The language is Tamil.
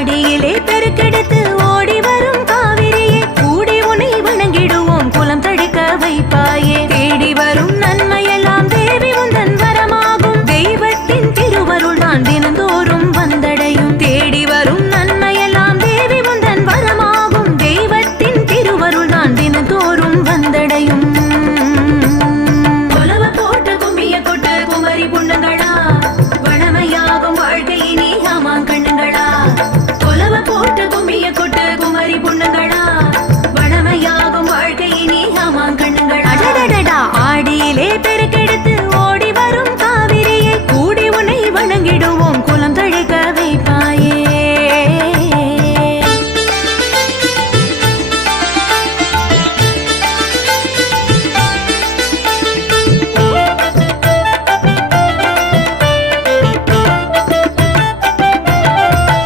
மடியிலே பெருக்கெடுத்து ஓடி வரும் காவிரியே கூடி உன்னை வணங்கிடுவோம் குலம் தடிக்க வைப்பாயே தேடி வரும் நன்மையெல்லாம் தேவி உந்தன் வரமாகும் தெய்வத்தின் திருவருள் தான் தினந்தோறும் வந்தடையும் தேடி வரும் நன்மையெல்லாம் தேவி உந்தன் வரமாகும் தெய்வத்தின் திருவருள் தான் தினந்தோறும் வந்தடையும் கொலவ போட்ட கும்மிய கொட்ட குமரி புண்ணங்களா வளமையாகும் வாழ்க்கை நீ ஆமாம் கண்ணுங்களா